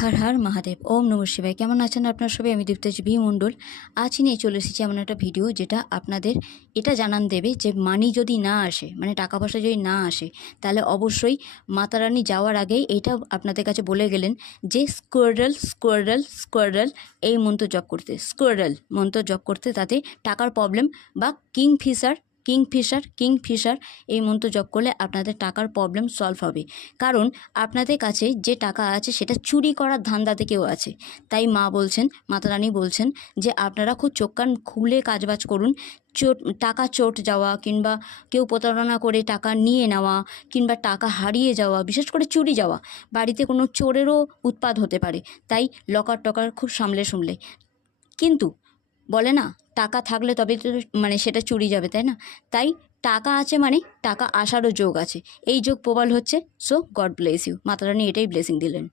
হর হর মহাদেব, ওম নমঃ শিবায়। কেমন আছেন আপনার সবাই? আমি দীপ্তেজ বি মণ্ডল। আজ নিয়ে চলে এসেছি এমন একটা ভিডিও যেটা আপনাদের এটা জানান দেবে যে মানি যদি না আসে, মানে টাকা পয়সা যদি না আসে, তাহলে অবশ্যই মাতা রানী যাওয়ার আগেই এইটা আপনাদের কাছে বলে গেলেন যে স্কোয়ারল স্কোয়ারল স্কোয়ারল এই মন্ত্র জপ করতে, স্কোয়ারল মন্ত্র জপ করতে, তাতে টাকার প্রবলেম বা কিংফিশার এই মন্ত্র জপ করলে আপনাদের টাকার প্রবলেম সলভ হবে। কারণ আপনাদের কাছে যে টাকা আছে সেটা চুরি করার ধান্দাতে কেউ আছে। তাই মা বলছেন, মাতা রানী বলছেন যে আপনারা খুব চোখ কান খুলে কাজবাজ করুন। টাকা চোট যাওয়া কিংবা কেউ প্রতারণা করে টাকা নিয়ে নেওয়া কিংবা টাকা হারিয়ে যাওয়া, বিশেষ করে চুরি যাওয়া, বাড়িতে কোনো চোরেরও উৎপাত হতে পারে। তাই লকার টকার খুব সামলে কিন্তু বলে না, টাকা থাকলে তবে তো মানে সেটা চুরি যাবে, তাই না? তাই টাকা আছে মানে টাকা আসারও যোগ আছে। এই যোগ প্রবল হচ্ছে। So God bless you. মাতা রানী এটাই ব্লেসিং দিলেন।